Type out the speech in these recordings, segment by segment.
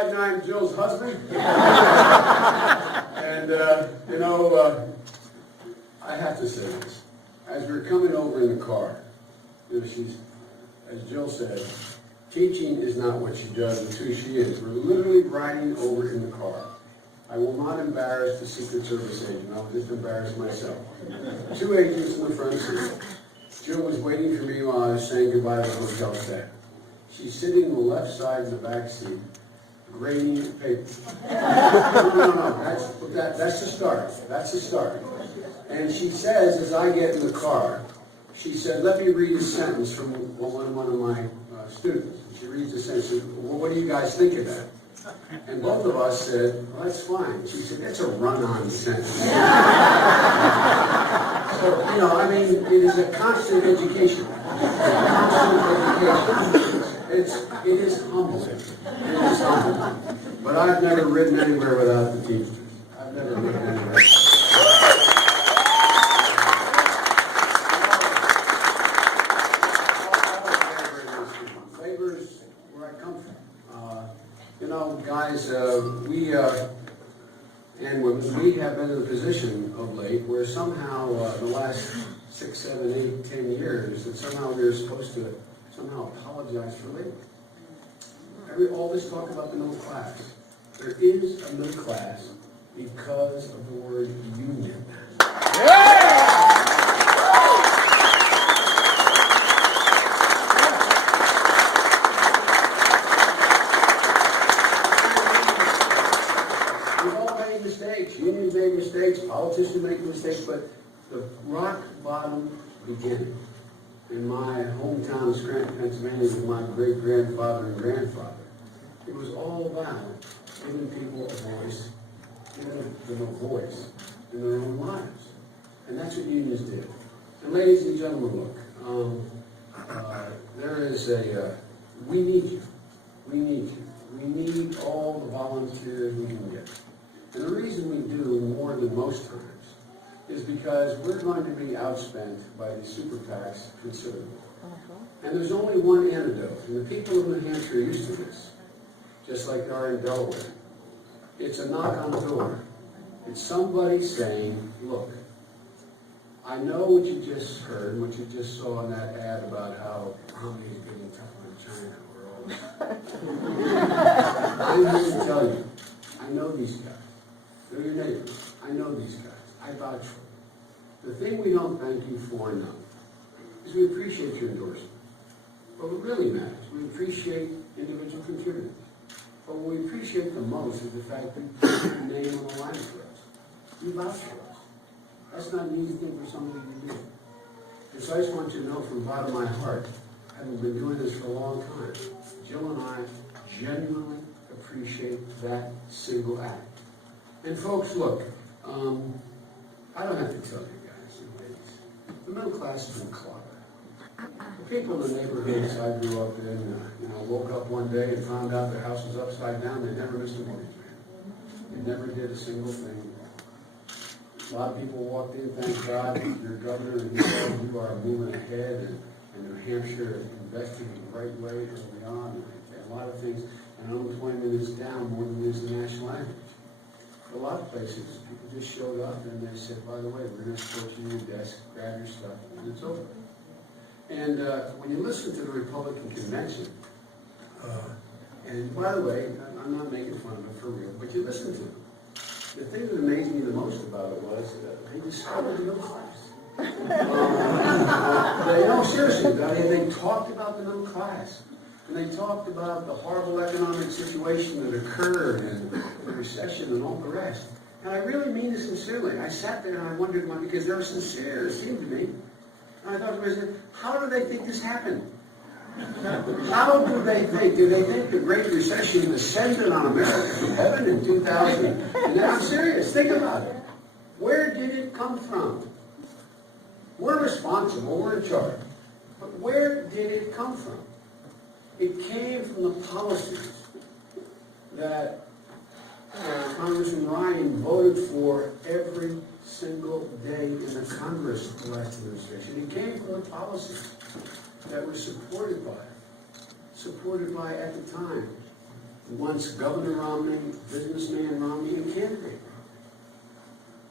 side, and I'm Jill's husband. And, I have to say this. As we were coming over in the car, she's, as Jill said, teaching is not what she does, it's who she is. We're literally riding over in the car. I will not embarrass the Secret Service agent. I'll just embarrass myself. 2 agents in the front seat. Jill was waiting for me while I was saying goodbye to the hotel Sept. She's sitting on the left side in the back seat, grading paper. No. That's the start. That's the start. And she says, as I get in the car, she said, let me read a sentence from one of my students. She reads the sentence. She said, well, what do you guys think of that? And both of us said, well, that's fine. She said, that's a run-on sentence. So, it is a constant education. It is humbling. It is humbling. But I've never ridden anywhere without the teachers. I've never ridden anywhere. Flavors where I come from. Guys, and we have been in a position of late where somehow the last 6, 7, 8, 10 years that somehow we're supposed to somehow apologize for labor. All this talk about the middle class. There is a middle class because of the word union. Unions made mistakes, politicians make mistakes, but the rock bottom beginning in my hometown of Scranton, Pennsylvania, with my great-grandfather and grandfather, it was all about giving people a voice, giving them a voice in their own lives. And that's what unions do. And ladies and gentlemen, look, there is we need you. We need you. We need all the volunteers we can get. And the reason we do more than most times is because we're going to be outspent by the super PACs considerably. And there's only one antidote, and the people of New Hampshire are used to this, just like they are in Delaware. It's a knock on the door. It's somebody saying, look, I know what you just heard, what you just saw in that ad about how Hungary is getting tougher in China or all. I'm here to tell you, I know these guys. They're your neighbors. I know these guys. I vouch for them. The thing we don't thank you for enough is we appreciate your endorsement. But what really matters, we appreciate individual contributors. But what we appreciate the most is the fact that you put your name on the line for us. You vouch for us. That's not an easy thing for somebody to do. And so I just want you to know from the bottom of my heart, having been doing this for a long time, Jill and I genuinely appreciate that single act. And folks, look, I don't have to tell you guys and ladies, the middle class has been clobbered. The people in the neighborhoods I grew up in, woke up one day and found out their house was upside down. They never missed a mortgage payment. They never did a single thing. A lot of people walked in, thank God, your governor, and he said you are moving ahead, and New Hampshire is investing in the right way early on, and a lot of things, and unemployment is down more than it is the national average. A lot of places, people just showed up and they said, by the way, we're going to escort you to your desk, grab your stuff, and it's over. And when you listen to the Republican convention, and by the way, I'm not making fun of it for real, but you listen to them. The thing that amazed me the most about it was they described the middle class. Seriously, they talked about the middle class. And they talked about the horrible economic situation that occurred and the recession and all the rest. And I really mean this sincerely. I sat there and I wondered, because they were sincere, it seemed to me. And I thought to myself, how do they think this happened? How do they think? Do they think the Great Recession descended on America from heaven in 2000? And I'm serious. Think about it. Where did it come from? We're responsible. We're in charge. But where did it come from? It came from the policies that Congressman Ryan voted for every single day in the Congress the last administration. It came from the policies that were supported by at the time, once Governor Romney, businessman Romney, and candidate.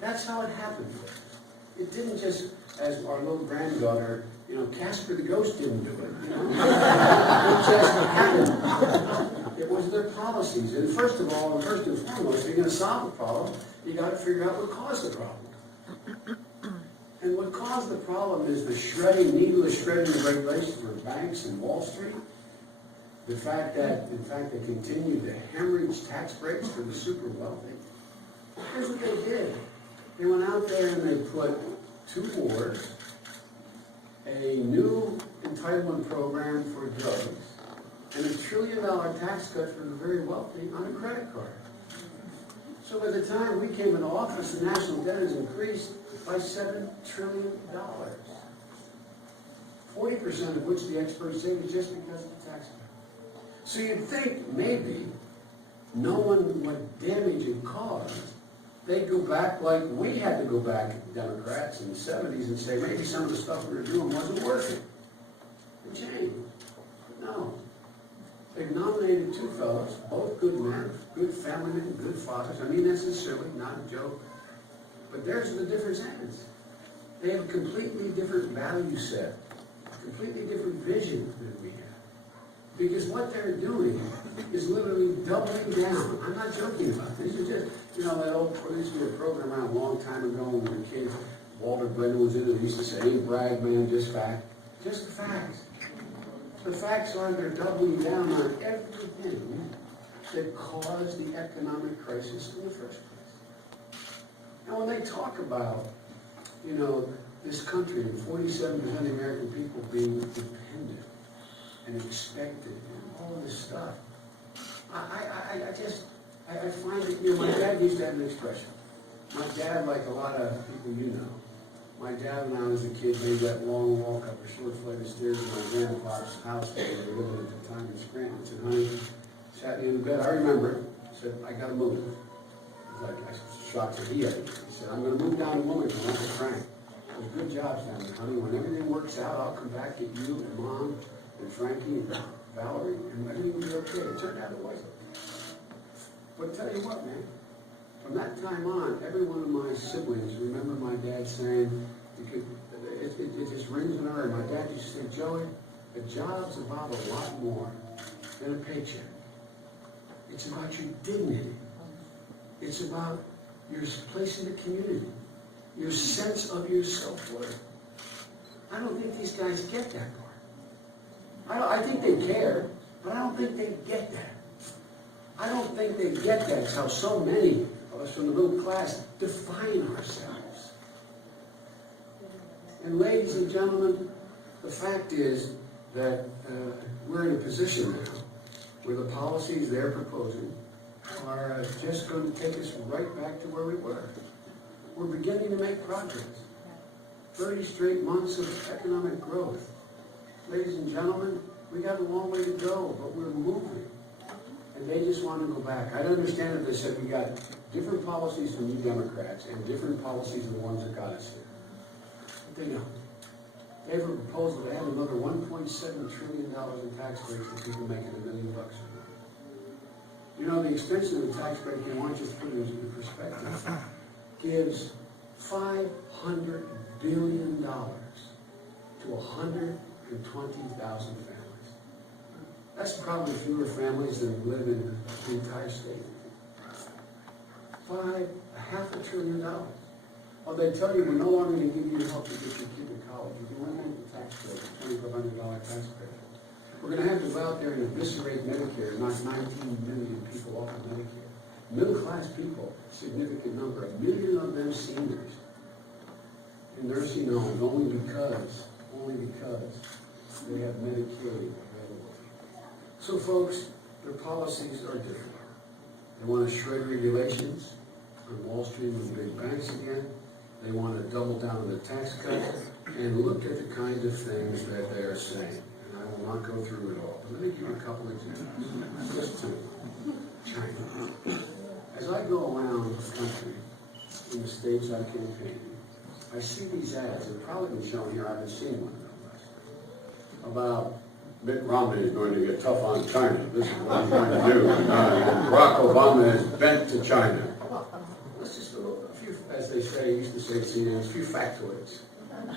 That's how it happened. It didn't just, as our little granddaughter, Casper the Ghost didn't do it. It just happened. It was their policies. And first and foremost, if you're going to solve the problem, you got to figure out what caused the problem. And what caused the problem is the needless shredding of regulations for banks and Wall Street. The fact that, in fact, they continued to hemorrhage tax breaks for the super wealthy. Here's what they did. They went out there and they put 2 wars, a new entitlement program for drugs, and $1 trillion tax cut for the very wealthy on a credit card. So by the time we came into office, the national debt has increased by $7 trillion. 40% of which the experts say is just because of the tax cut. So you'd think maybe, knowing what damage it caused, they'd go back like we had to go back, Democrats, in the 70s and say maybe some of the stuff we were doing wasn't working. And change. No. They've nominated 2 fellows, both good men, good family men, good fathers. I mean, this is silly, not a joke. But there's the difference ends. They have a completely different value set, completely different vision than we have. Because what they're doing is literally doubling down. I'm not joking about this. These are just, there used to be a program around a long time ago when we were kids. Walter Brennan was in it. He used to say, ain't brag, man, just fact. Just the facts. The facts are they're doubling down on everything that caused the economic crisis in the first place. Now, when they talk about, this country and 47% of the American people being dependent and expected and all of this stuff, I find it, my dad used to have an expression. My dad, like a lot of people my dad, when I was a kid, made that long walk up a short flight of stairs to my grandpa's house where we were living at the time in Scranton. He said, honey, sat me in the bed. I remember it. He said, I got to move. It was like, I shot to the end. He said, I'm going to move down to Wilmington, Uncle Frank. There's good jobs down there, honey. When everything works out, I'll come back get you and Mom and Frankie and Valerie, and everything will be okay. It turned out it wasn't. But tell you what, man. From that time on, every one of my siblings remember my dad saying, it just rings in our ear. My dad used to say, Joey, a job's about a lot more than a paycheck. It's about your dignity. It's about your place in the community, your sense of your self-worth. I don't think these guys get that part. I think they care, but I don't think they get that. I don't think they get that. It's how so many of us from the middle class define ourselves. And ladies and gentlemen, the fact is that we're in a position now where the policies they're proposing are just going to take us right back to where we were. We're beginning to make progress. 30 straight months of economic growth. Ladies and gentlemen, we got a long way to go, but we're moving. And they just want to go back. I understand that they said we got different policies from you Democrats and different policies than the ones that got us here. But they don't. They have a proposal to add another $1.7 trillion in tax breaks for people making $1 million a year. The extension of the tax break, they want you to put it into perspective, gives $500 billion to 120,000 families. That's probably fewer families than live in the entire state. $500 billion. Oh, they tell you we're no longer going to give you help to get your kid to college. You can eliminate the tax break, $2,500 tax break. We're going to have to go out there and eviscerate Medicare, knock 19 million people off of Medicare. Middle-class people, significant number, 1 million of them seniors in nursing homes only because they have Medicaid available. So folks, their policies are different. They want to shred regulations on Wall Street with big banks again. They want to double down on the tax cut and look at the kind of things that they're saying. And I will not go through it all. Let me give you a couple examples. Just 2. China. As I go around the country, in the states I campaign, I see these ads. They've probably been shown here. I haven't seen one of them. About Mitt Romney is going to get tough on China. This is what he's going to do. Barack Obama is bent to China. Let's just go a few, as they say, used to say at CNN, a few factoids.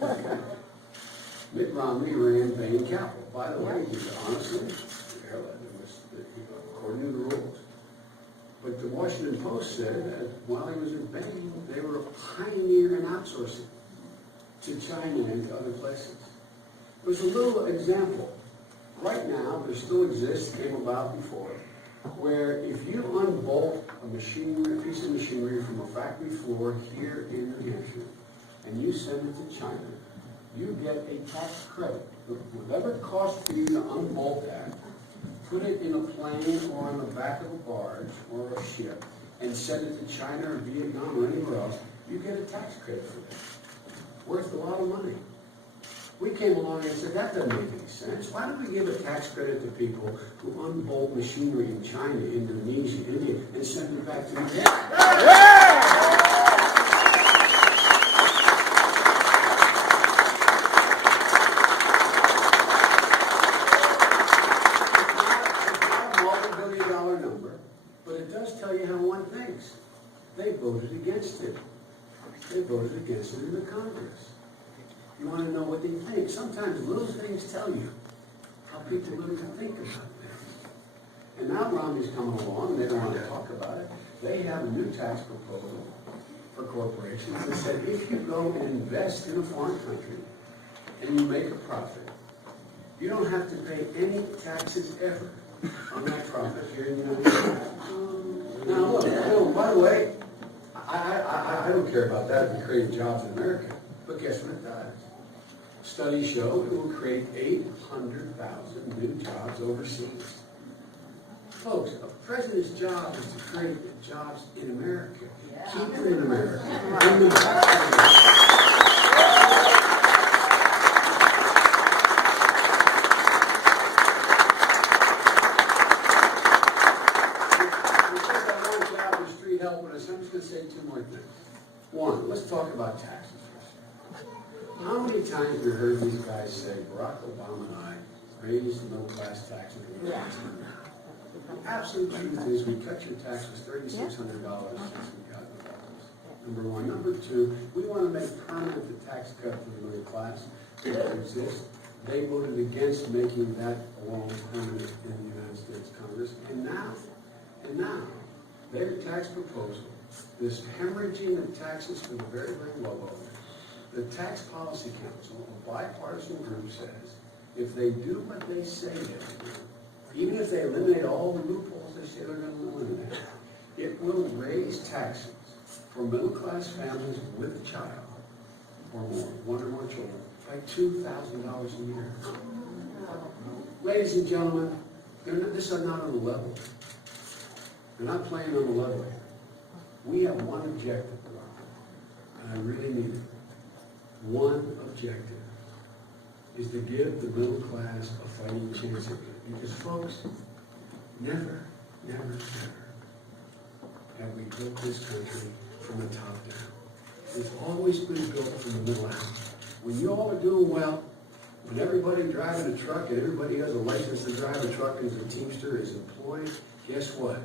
Okay. Mitt Romney ran Bain Capital. By the way, honestly, according to the rules. But the Washington Post said that while he was at Bain, they were a pioneer in outsourcing to China and to other places. There's a little example. Right now, there still exists, came about before, where if you unbolt a piece of machinery from a factory floor here in New Hampshire, and you send it to China, you get a tax credit. Whatever it costs for you to unbolt that, put it in a plane or on the back of a barge or a ship, and send it to China or Vietnam or anywhere else, you get a tax credit for that. Worth a lot of money. We came along and said, that doesn't make any sense. Why don't we give a tax credit to people who unbolt machinery in China, Indonesia, India, and send it back to New Hampshire? They voted against it. They voted against it in the Congress. You want to know what they think? Sometimes little things tell you how people really think about things. And now Romney's coming along, and they don't want to talk about it. They have a new tax proposal for corporations that said if you go and invest in a foreign country and you make a profit, you don't have to pay any taxes ever on that profit here in the United States. Now look, by the way, I don't care about that if it creates jobs in America, but guess what it does? Studies show it will create 800,000 new jobs overseas. Folks, a president's job is to create jobs in America. Keep them in America. I'm just going to say two more things. One, let's talk about taxes first. How many times have you heard these guys say, Barack Obama and I raised middle-class taxes? Yeah. The absolute truth is we cut your taxes $3,600 since we got the office. Number one. Number two, we want to make permanent the tax cut for the middle class that exists. They voted against making that alone permanent in the United States Congress. And now, their tax proposal, this hemorrhaging of taxes for the very, very low, the Tax Policy Council, a bipartisan group, says if they do what they say they'll do, even if they eliminate all the loopholes they say they're going to eliminate, it will raise taxes for middle-class families with a child or more, one or more children, by $2,000 a year. Ladies and gentlemen, this is not on the level. They're not playing on the level. We have one objective, and I really need it. One objective is to give the middle class a fighting chance at it. Because folks, never have we built this country from the top down. It's always been built from the middle out. When you all are doing well, when everybody driving a truck and everybody has a license to drive a truck and is a teamster, is employed, guess what?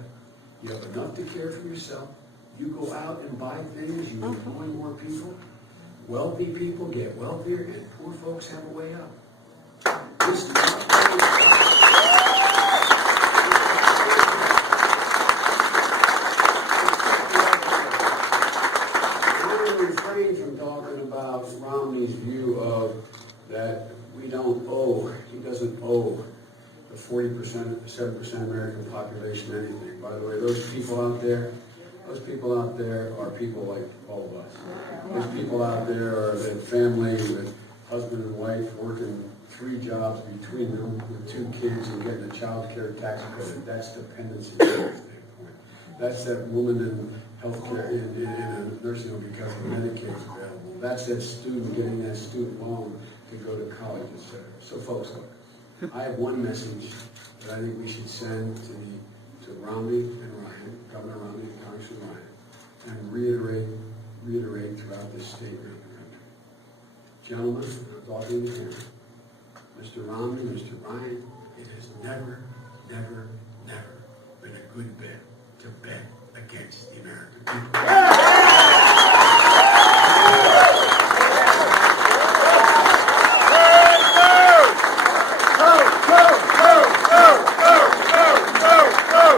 You have enough to care for yourself. You go out and buy things, you employ more people. Wealthy people get wealthier, and poor folks have a way out. I'm going to refrain from talking about Romney's view of that we don't owe, he doesn't owe the 40%, 7% American population anything. By the way, those people out there are people like all of us. Those people out there are that family with husband and wife working 3 jobs between them with 2 kids and getting a child care tax credit. That's dependency standpoint. That's that woman in healthcare in a nursing home because the Medicaid's available. That's that student getting that student loan to go to college, etc. So folks, look, I have one message that I think we should send to Romney and Ryan, Governor Romney and Congressman Ryan, and reiterate throughout this state and the country. Gentlemen, I'm talking to you. Mr. Romney, Mr. Ryan, it has never, never, never been a good bet to bet against the American people.